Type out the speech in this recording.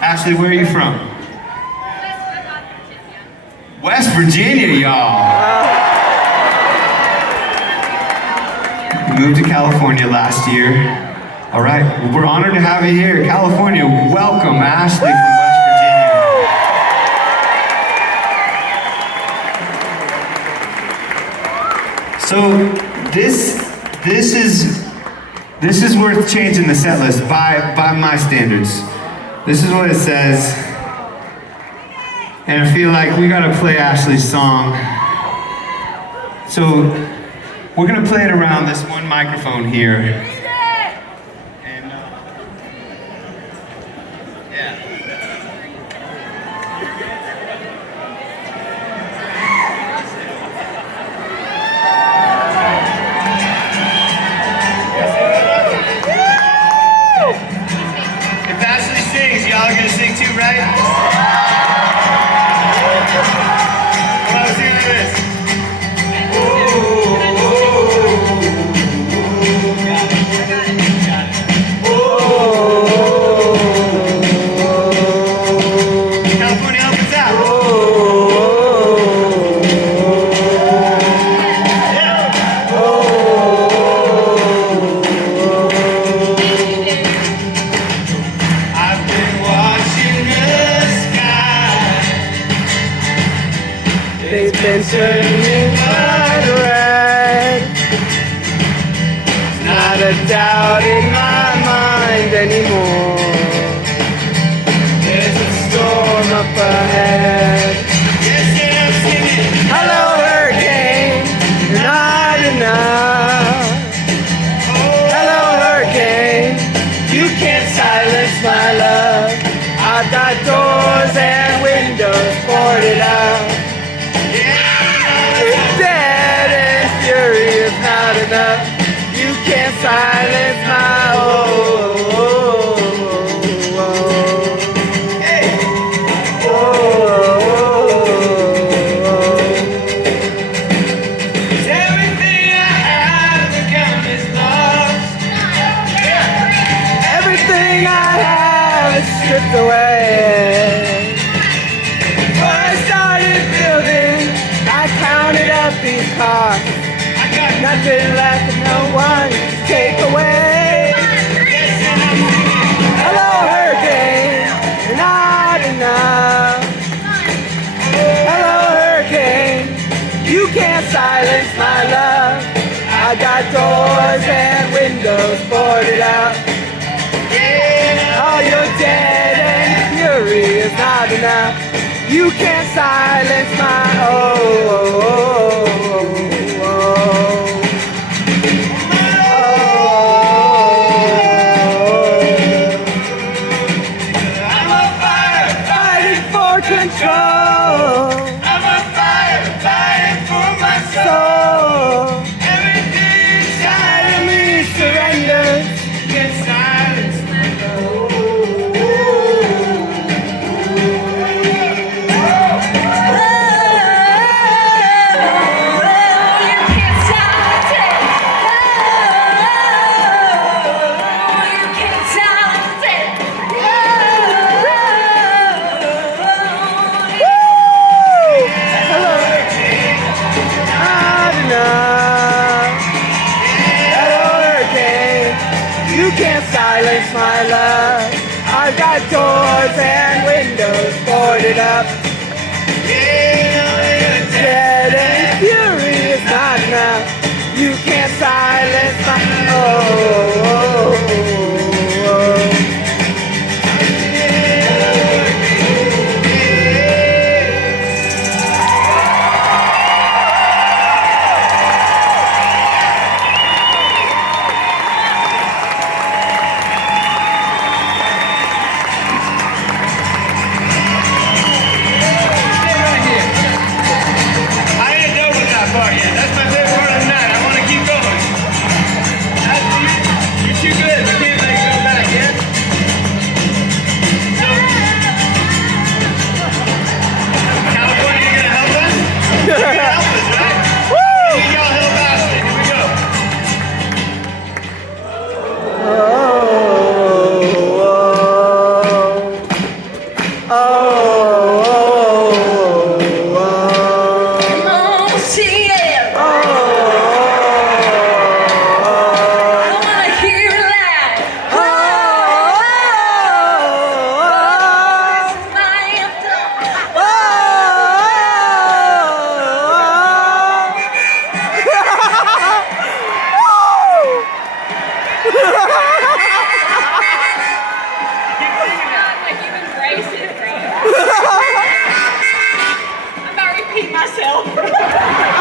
Ashley, where are you from? West Virginia, y'all. We moved to California last year. All right, well, we're honored to have you here. California, welcome, Ashley from West Virginia. So this is worth changing the set list by my standards. This is what it says. And I feel like we gotta play Ashley's song. So we're gonna play it around this one microphone here. And yeah. If Ashley sings, y'all are gonna sing too, right? Well, let's hear this. California, help us out. I've been watching the sky. They've been turning blood red. Not a doubt in my mind anymore. There's a storm up ahead. Yes, and I'm singing. Hello, hurricane. You're not enough. Hello, hurricane. You can't silence my love. I've got doors and windows boarded up. Dead and fury is not enough. You can't silence my Hey. Everything I have become is lost. Everything I have is stripped away. Before I started building, I counted up these costs. I got nothing left and no one to take away. Hello, hurricane, you're not enough. Hello, hurricane, you can't silence my love. I got doors and windows boarded up. All your dead and fury is not enough. You can't silence my I'm a fire fighting for control. I'm a fire fighting for my soul. Everything inside of me surrenders. Can't silence my silence my love. I've got doors and windows boarded up. Dead and fury is not enough. You can't silence my That's my favorite part of the night. I want to keep going. Like you embrace it, bro. I'm about to repeat myself.